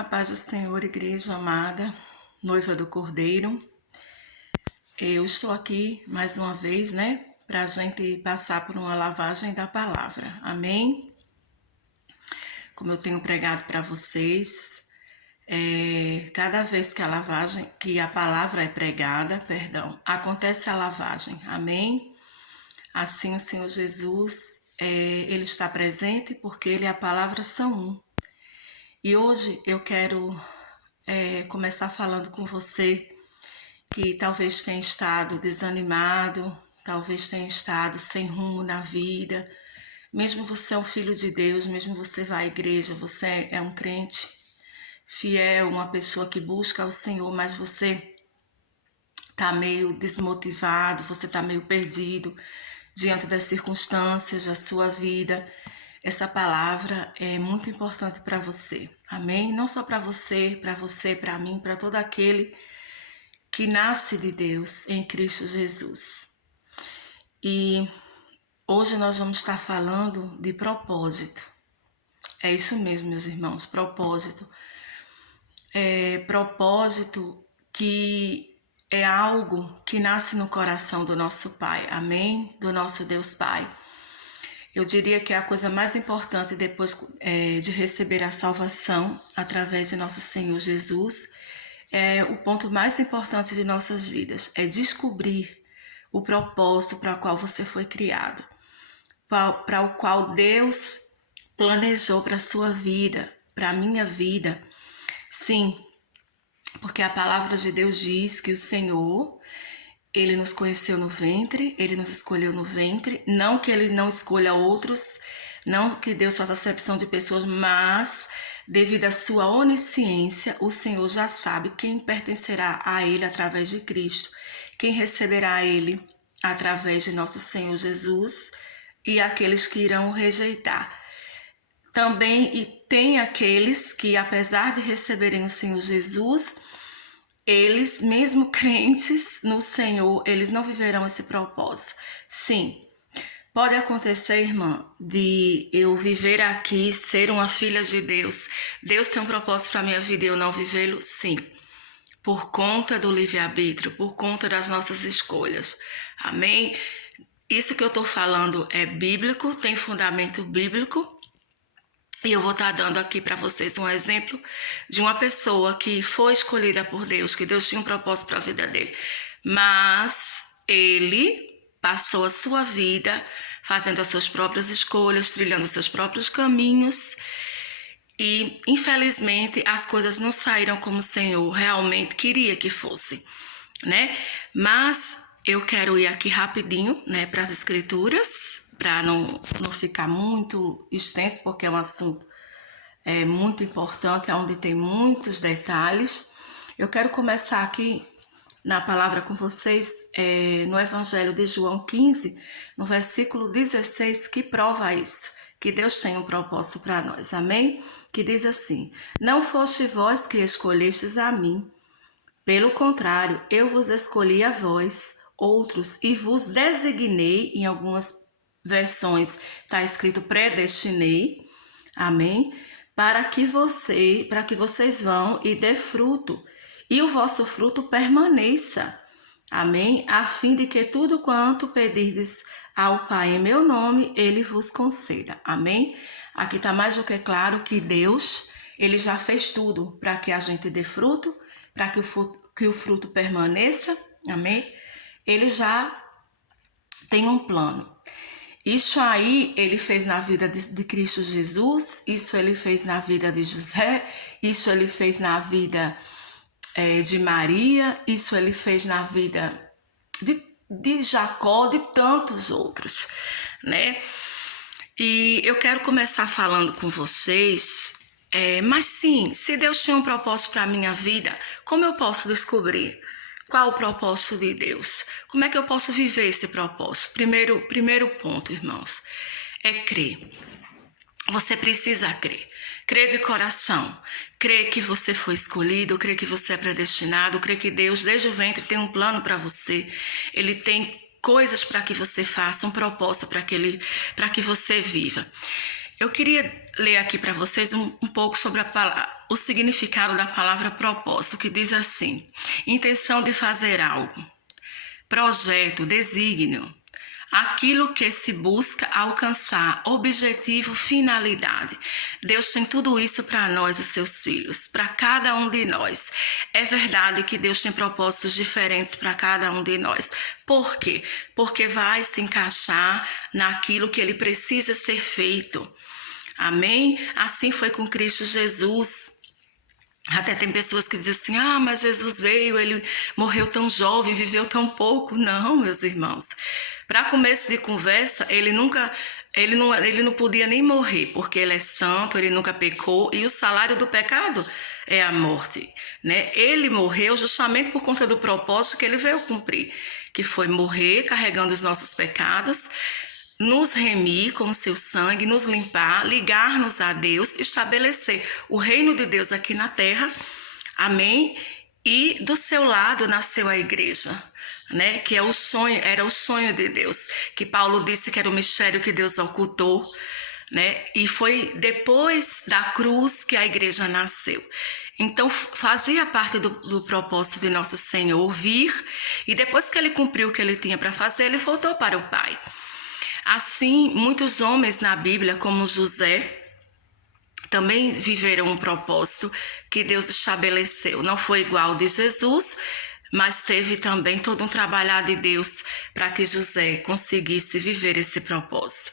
A paz do Senhor, igreja amada, noiva do Cordeiro. Eu estou aqui mais uma vez, para a gente passar por uma lavagem da palavra. Amém? Como eu tenho pregado para vocês, cada vez que a palavra é pregada, acontece a lavagem. Amém? Assim o Senhor Jesus, Ele está presente porque Ele e a palavra são um. E hoje eu quero começar falando com você que talvez tenha estado desanimado, talvez tenha estado sem rumo na vida. Mesmo você é um filho de Deus, mesmo você vai à igreja, você é um crente fiel, uma pessoa que busca o Senhor, mas você está meio desmotivado, você está meio perdido diante das circunstâncias da sua vida. Essa palavra é muito importante para você, amém? Não só para você, para mim, para todo aquele que nasce de Deus em Cristo Jesus. E hoje nós vamos estar falando de propósito. É isso mesmo, meus irmãos, propósito. Propósito que é algo que nasce no coração do nosso Pai, amém? Do nosso Deus Pai. Eu diria que é a coisa mais importante depois de receber a salvação através de nosso Senhor Jesus. O ponto mais importante de nossas vidas é descobrir o propósito para o qual você foi criado, para o qual Deus planejou para a sua vida, para a minha vida. Sim, porque a palavra de Deus diz que o Senhor, Ele nos conheceu no ventre, Ele nos escolheu no ventre, não que Ele não escolha outros, não que Deus faça acepção de pessoas, mas devido à sua onisciência, o Senhor já sabe quem pertencerá a Ele através de Cristo, quem receberá a Ele através de nosso Senhor Jesus e aqueles que irão o rejeitar. Também tem aqueles que, apesar de receberem o Senhor Jesus, eles, mesmo crentes no Senhor, eles não viverão esse propósito. Sim, pode acontecer, irmã, de eu viver aqui, ser uma filha de Deus. Deus tem um propósito para a minha vida e eu não vivê-lo? Sim. Por conta do livre-arbítrio, por conta das nossas escolhas. Amém? Isso que eu estou falando é bíblico, tem fundamento bíblico. E eu vou estar dando aqui para vocês um exemplo de uma pessoa que foi escolhida por Deus, que Deus tinha um propósito para a vida dele. Mas ele passou a sua vida fazendo as suas próprias escolhas, trilhando os seus próprios caminhos. E, infelizmente, as coisas não saíram como o Senhor realmente queria que fosse, né? Mas eu quero ir aqui rapidinho, para as escrituras, para não ficar muito extenso, porque é um assunto muito importante, onde tem muitos detalhes. Eu quero começar aqui na palavra com vocês, no Evangelho de João 15, no versículo 16, que prova isso, que Deus tem um propósito para nós, amém? Que diz assim: não foste vós que escolhestes a mim, pelo contrário, eu vos escolhi a vós, outros, e vos designei. Em algumas versões está escrito predestinei, amém? Para que vocês vão e dê fruto, e o vosso fruto permaneça, amém? A fim de que tudo quanto pedirdes ao Pai em meu nome, Ele vos conceda, amém? Aqui está mais do que claro que Deus, Ele já fez tudo para que a gente dê fruto, para que o fruto permaneça, amém? Ele já tem um plano. Isso aí Ele fez na vida de Cristo Jesus, isso Ele fez na vida de José, isso Ele fez na vida de Maria, isso Ele fez na vida de Jacó, de tantos outros, né? E eu quero começar falando com vocês, mas sim, se Deus tem um propósito para a minha vida, como eu posso descobrir qual o propósito de Deus? Como é que eu posso viver esse propósito? Primeiro ponto, irmãos, é crer. Você precisa crer. Crer de coração. Crer que você foi escolhido, crer que você é predestinado, crer que Deus, desde o ventre, tem um plano para você. Ele tem coisas para que você faça, um propósito para que você viva. Eu queria ler aqui para vocês um pouco sobre o significado da palavra propósito, que diz assim: intenção de fazer algo, projeto, desígnio, aquilo que se busca alcançar, objetivo, finalidade. Deus tem tudo isso para nós, os seus filhos, para cada um de nós. É verdade que Deus tem propósitos diferentes para cada um de nós. Por quê? Porque vai se encaixar naquilo que ele precisa ser feito. Amém? Assim foi com Cristo Jesus. Até tem pessoas que dizem assim: mas Jesus veio, ele morreu tão jovem, viveu tão pouco. Não, meus irmãos. Para começo de conversa, ele não podia nem morrer, porque ele é santo, ele nunca pecou, e o salário do pecado é a morte, né? Ele morreu justamente por conta do propósito que ele veio cumprir, que foi morrer carregando os nossos pecados, nos remir com o seu sangue, nos limpar, ligar-nos a Deus, estabelecer o reino de Deus aqui na terra, amém? E do seu lado nasceu a igreja, né? Que é o sonho, era o sonho de Deus, que Paulo disse que era o mistério que Deus ocultou, né? E foi depois da cruz que a igreja nasceu. Então fazia parte do propósito de nosso Senhor vir, e depois que ele cumpriu o que ele tinha para fazer, ele voltou para o Pai. Assim, muitos homens na Bíblia, como José, também viveram um propósito que Deus estabeleceu. Não foi igual ao de Jesus, mas teve também todo um trabalhar de Deus para que José conseguisse viver esse propósito.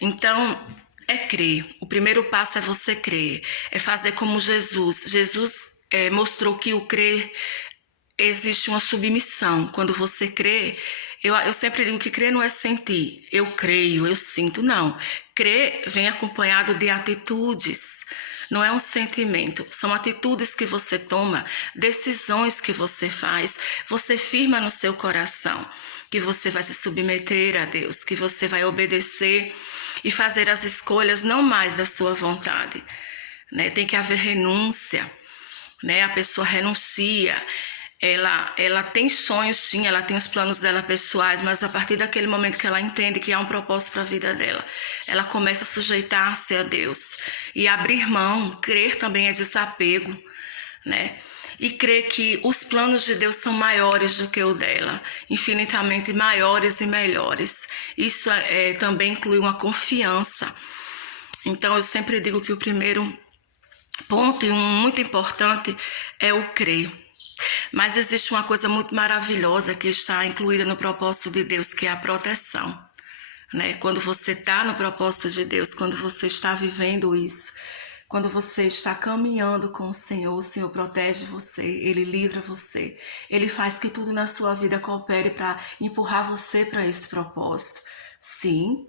Então, é crer. O primeiro passo é você crer. É fazer como Jesus. Jesus mostrou que o crer existe uma submissão. Quando você crê, eu sempre digo que crer não é sentir. Eu creio, eu sinto. Não. Crer vem acompanhado de atitudes. Não é um sentimento. São atitudes que você toma, decisões que você faz. Você firma no seu coração que você vai se submeter a Deus, que você vai obedecer e fazer as escolhas não mais da sua vontade, né? Tem que haver renúncia, né? A pessoa renuncia. Ela tem sonhos, sim, ela tem os planos dela pessoais, mas a partir daquele momento que ela entende que há um propósito para a vida dela, ela começa a sujeitar-se a Deus e abrir mão. Crer também é desapego, né? E crer que os planos de Deus são maiores do que o dela, infinitamente maiores e melhores. Isso também inclui uma confiança. Então eu sempre digo que o primeiro ponto, e um muito importante, é o crer. Mas existe uma coisa muito maravilhosa que está incluída no propósito de Deus, que é a proteção, né? Quando você está no propósito de Deus, quando você está vivendo isso, quando você está caminhando com o Senhor protege você, Ele livra você, Ele faz que tudo na sua vida coopere para empurrar você para esse propósito. Sim,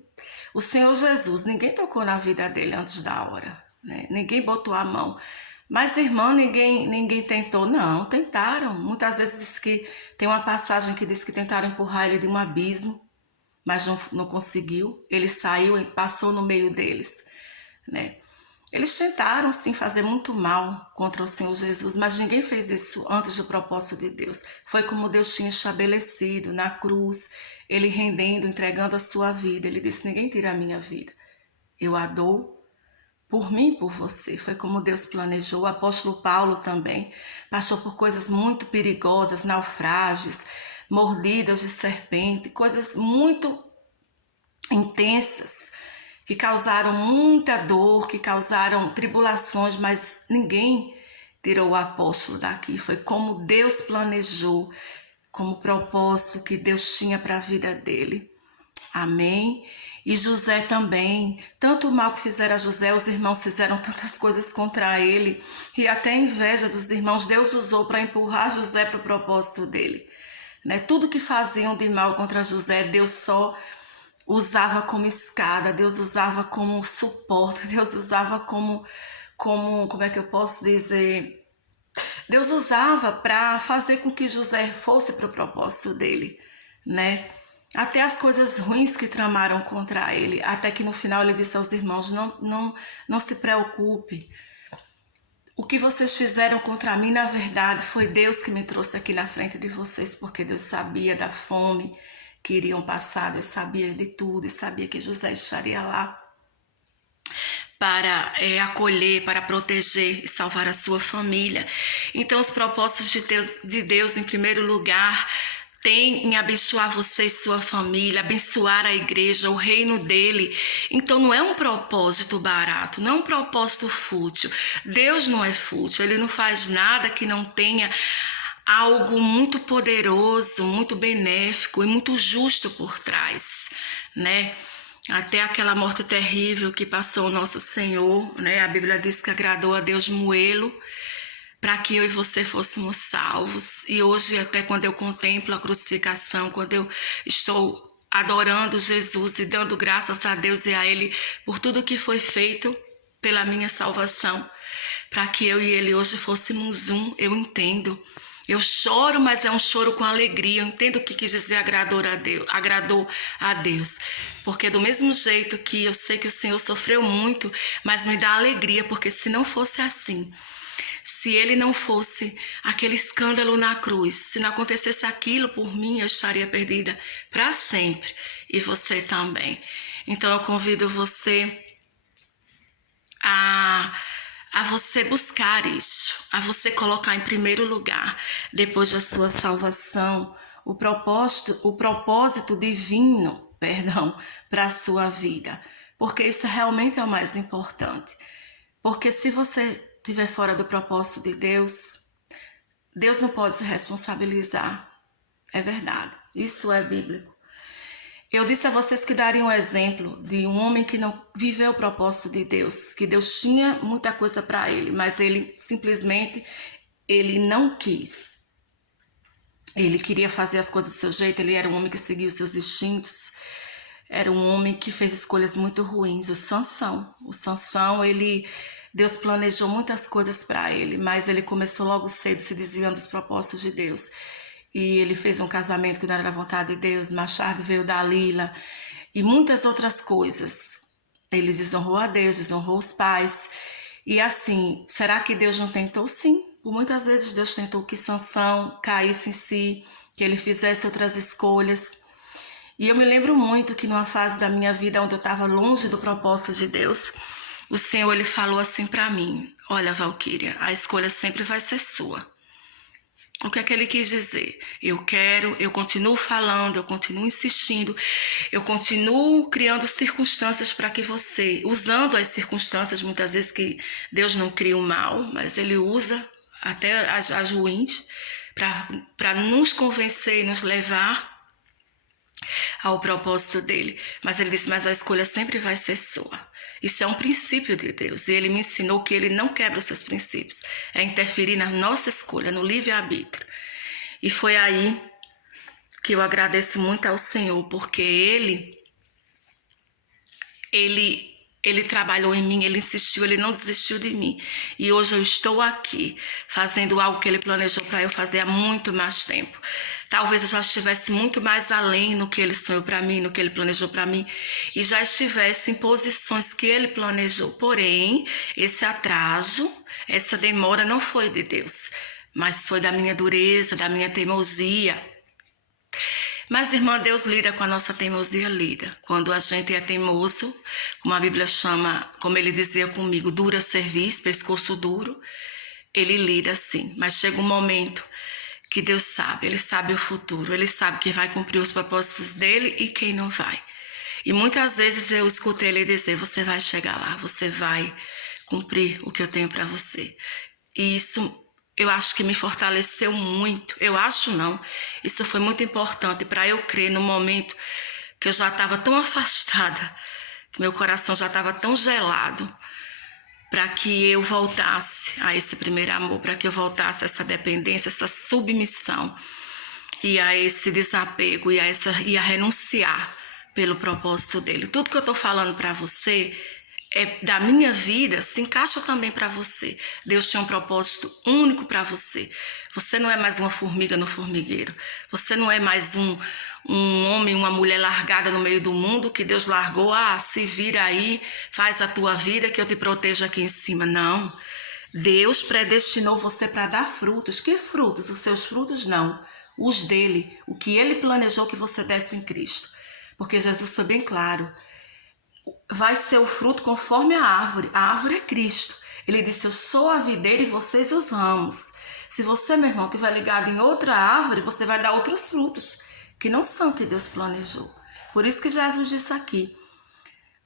o Senhor Jesus, ninguém tocou na vida dele antes da hora, né? Ninguém botou a mão. Mas, irmã, ninguém tentou. Não, tentaram. Muitas vezes diz que tem uma passagem que diz que tentaram empurrar ele de um abismo, mas não conseguiu. Ele saiu e passou no meio deles, né? Eles tentaram, sim, fazer muito mal contra o Senhor Jesus, mas ninguém fez isso antes do propósito de Deus. Foi como Deus tinha estabelecido na cruz, ele rendendo, entregando a sua vida. Ele disse: ninguém tira a minha vida, eu a dou por mim e por você. Foi como Deus planejou. O apóstolo Paulo também passou por coisas muito perigosas, naufrágios, mordidas de serpente, coisas muito intensas, que causaram muita dor, que causaram tribulações, mas ninguém tirou o apóstolo daqui. Foi como Deus planejou, como propósito que Deus tinha para a vida dele. Amém? E José também, tanto o mal que fizeram a José, os irmãos fizeram tantas coisas contra ele, e até a inveja dos irmãos Deus usou para empurrar José para o propósito dele, né? Tudo que faziam de mal contra José, Deus só usava como escada, Deus usava como suporte, Deus usava como é que eu posso dizer? Deus usava para fazer com que José fosse para o propósito dele, né? Até as coisas ruins que tramaram contra ele, até que no final ele disse aos irmãos: não se preocupe. O que vocês fizeram contra mim, na verdade, foi Deus que me trouxe aqui na frente de vocês, porque Deus sabia da fome que iriam passar, Deus sabia de tudo e sabia que José estaria lá para acolher, para proteger e salvar a sua família. Então, os propósitos de Deus, em primeiro lugar, tem em abençoar você e sua família, abençoar a igreja, o reino dele. Então não é um propósito barato, não é um propósito fútil. Deus não é fútil, ele não faz nada que não tenha algo muito poderoso, muito benéfico e muito justo por trás, né? Até aquela morte terrível que passou o nosso Senhor, né? A Bíblia diz que agradou a Deus moê-lo, para que eu e você fôssemos salvos. E hoje, até quando eu contemplo a crucificação, quando eu estou adorando Jesus e dando graças a Deus e a Ele por tudo que foi feito pela minha salvação, para que eu e Ele hoje fôssemos um, eu entendo. Eu choro, mas é um choro com alegria. Eu entendo o que quis dizer agradou a Deus. Porque do mesmo jeito que eu sei que o Senhor sofreu muito, mas me dá alegria, porque se não fosse assim, se ele não fosse aquele escândalo na cruz, se não acontecesse aquilo por mim, eu estaria perdida para sempre. E você também. Então eu convido você a você buscar isso, a você colocar em primeiro lugar, depois da sua salvação, o propósito divino, para a sua vida. Porque isso realmente é o mais importante. Porque se você estiver fora do propósito de Deus, Deus não pode se responsabilizar. É verdade. Isso é bíblico. Eu disse a vocês que daria um exemplo de um homem que não viveu o propósito de Deus, que Deus tinha muita coisa para ele, mas ele simplesmente não quis. Ele queria fazer as coisas do seu jeito, ele era um homem que seguia os seus instintos, era um homem que fez escolhas muito ruins. O Sansão, Deus planejou muitas coisas para ele, mas ele começou logo cedo se desviando dos propósitos de Deus. E ele fez um casamento que não era a vontade de Deus, mais tarde veio Dalila e muitas outras coisas. Ele desonrou a Deus, desonrou os pais. E assim, será que Deus não tentou? Sim. Por muitas vezes Deus tentou que Sansão caísse em si, que ele fizesse outras escolhas. E eu me lembro muito que numa fase da minha vida onde eu estava longe do propósito de Deus, o Senhor ele falou assim para mim: olha, Valquíria, a escolha sempre vai ser sua. O que é que ele quis dizer? Eu continuo falando, eu continuo insistindo, eu continuo criando circunstâncias para que você, usando as circunstâncias, muitas vezes que Deus não cria o mal, mas ele usa até as ruins, para nos convencer e nos levar ao propósito dele. Mas ele disse, mas a escolha sempre vai ser sua. Isso é um princípio de Deus. E ele me ensinou que ele não quebra os seus princípios. É interferir na nossa escolha, no livre-arbítrio. E foi aí que eu agradeço muito ao Senhor, porque ele trabalhou em mim, ele insistiu, ele não desistiu de mim. E hoje eu estou aqui, fazendo algo que ele planejou para eu fazer há muito mais tempo. Talvez eu já estivesse muito mais além no que ele sonhou para mim, no que ele planejou para mim, e já estivesse em posições que ele planejou. Porém, esse atraso, essa demora não foi de Deus, mas foi da minha dureza, da minha teimosia. Mas, irmã, Deus lida com a nossa teimosia, lida. Quando a gente é teimoso, como a Bíblia chama, como ele dizia comigo, dura cerviz, pescoço duro, ele lida sim. Mas chega um momento que Deus sabe, ele sabe o futuro, ele sabe quem vai cumprir os propósitos dele e quem não vai. E muitas vezes eu escutei ele dizer, você vai chegar lá, você vai cumprir o que eu tenho para você. E isso eu acho que me fortaleceu muito. Eu acho não. Isso foi muito importante para eu crer no momento que eu já estava tão afastada, que meu coração já estava tão gelado, para que eu voltasse a esse primeiro amor, para que eu voltasse a essa dependência, essa submissão e a esse desapego e a renunciar pelo propósito dele. Tudo que eu estou falando para você da minha vida se encaixa também para você. Deus tinha um propósito único para você. Você não é mais uma formiga no formigueiro. Você não é mais um homem, uma mulher largada no meio do mundo que Deus largou. Se vira aí, faz a tua vida que eu te protejo aqui em cima. Não. Deus predestinou você para dar frutos. Que frutos? Os seus frutos não. Os dele. O que ele planejou que você desse em Cristo. Porque Jesus foi bem claro. vai ser o fruto conforme a árvore. A árvore é Cristo. Ele disse, eu sou a videira e vocês os ramos. Se você, meu irmão, estiver ligado em outra árvore, você vai dar outros frutos, que não são o que Deus planejou. Por isso que Jesus disse aqui,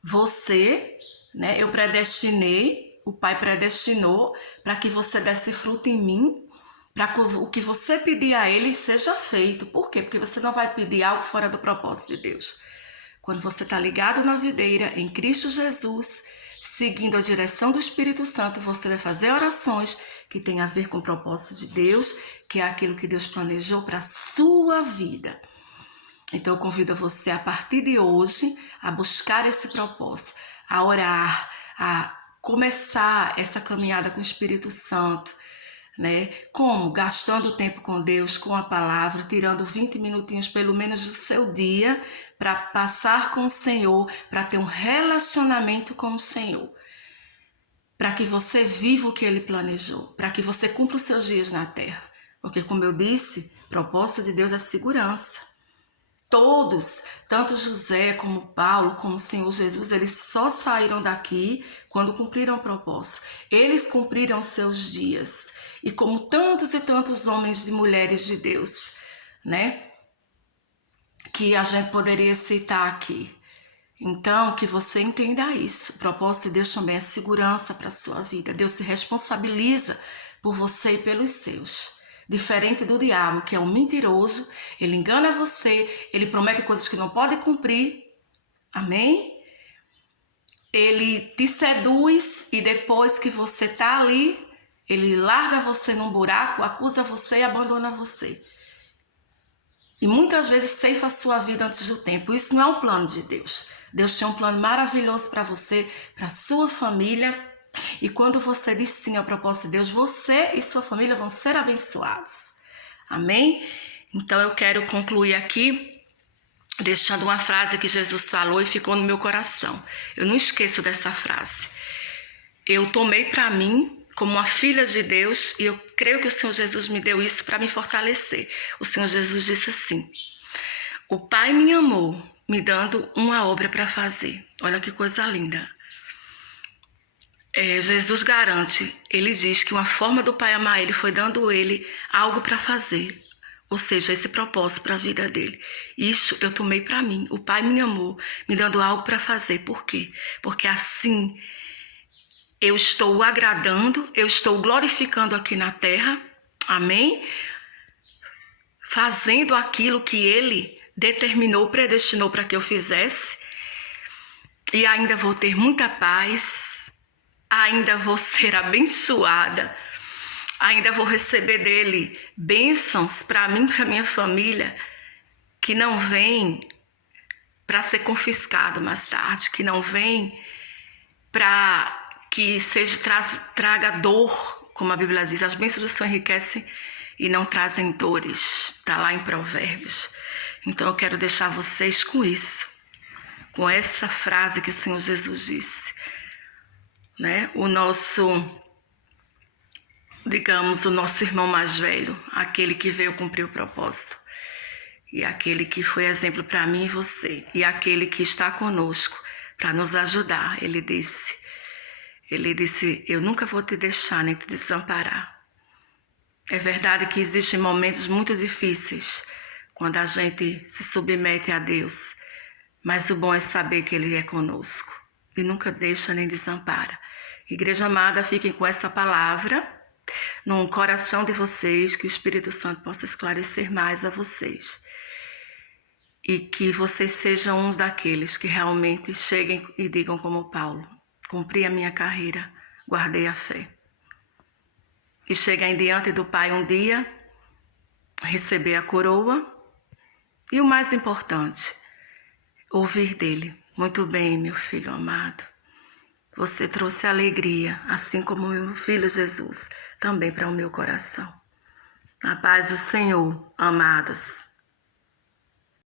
você, né, eu predestinei, o Pai predestinou para que você desse fruto em mim, para que o que você pedir a Ele seja feito. Por quê? Porque você não vai pedir algo fora do propósito de Deus. Quando você está ligado na videira, em Cristo Jesus, seguindo a direção do Espírito Santo, você vai fazer orações que têm a ver com o propósito de Deus, que é aquilo que Deus planejou para a sua vida. Então eu convido você a partir de hoje a buscar esse propósito, a orar, a começar essa caminhada com o Espírito Santo, né? Como? Gastando tempo com Deus, com a palavra, tirando 20 minutinhos pelo menos do seu dia para passar com o Senhor, para ter um relacionamento com o Senhor, para que você viva o que Ele planejou, para que você cumpra os seus dias na terra. Porque, como eu disse, o propósito de Deus é segurança. Todos, tanto José como Paulo, como o Senhor Jesus, eles só saíram daqui quando cumpriram o propósito. Eles cumpriram seus dias. E como tantos e tantos homens e mulheres de Deus, né? Que a gente poderia citar aqui. Então, que você entenda isso. O propósito de Deus também é segurança para a sua vida. Deus se responsabiliza por você e pelos seus. Diferente do diabo, que é um mentiroso, ele engana você, ele promete coisas que não pode cumprir, amém? Ele te seduz e depois que você tá ali, ele larga você num buraco, acusa você e abandona você. E muitas vezes ceifa a sua vida antes do tempo. Isso não é o plano de Deus. Deus tem um plano maravilhoso para você, para sua família. E quando você diz sim ao propósito de Deus, você e sua família vão ser abençoados. Amém? Então eu quero concluir aqui deixando uma frase que Jesus falou e ficou no meu coração. Eu não esqueço dessa frase. Eu tomei para mim como uma filha de Deus e eu creio que o Senhor Jesus me deu isso para me fortalecer. O Senhor Jesus disse assim, o Pai me amou me dando uma obra para fazer. Olha que coisa linda. Jesus garante, ele diz que uma forma do Pai amar ele foi dando ele algo para fazer, ou seja, esse propósito para a vida dele. Isso eu tomei para mim, o Pai me amou, me dando algo para fazer. Por quê? Porque assim eu estou o agradando, eu estou glorificando aqui na terra, amém? Fazendo aquilo que ele determinou, predestinou para que eu fizesse, e ainda vou ter muita paz, ainda vou ser abençoada, ainda vou receber dele bênçãos para mim, para minha família, que não vem para ser confiscado mais tarde, que não vem para que traga dor, como a Bíblia diz, as bênçãos do Senhor enriquecem e não trazem dores, está lá em Provérbios. Então eu quero deixar vocês com isso, com essa frase que o Senhor Jesus disse. Né? O nosso irmão mais velho, aquele que veio cumprir o propósito, e aquele que foi exemplo para mim e você, e aquele que está conosco para nos ajudar. Ele disse, eu nunca vou te deixar nem te desamparar. É verdade que existem momentos muito difíceis quando a gente se submete a Deus, mas o bom é saber que Ele é conosco e nunca deixa nem desampara. Igreja amada, fiquem com essa palavra no coração de vocês, que o Espírito Santo possa esclarecer mais a vocês. E que vocês sejam uns daqueles que realmente cheguem e digam como Paulo, cumpri a minha carreira, guardei a fé. E cheguem diante do Pai um dia, receber a coroa e o mais importante, ouvir dele, muito bem, meu filho amado. Você trouxe alegria, assim como meu filho Jesus, também para o meu coração. Na paz do Senhor, amados.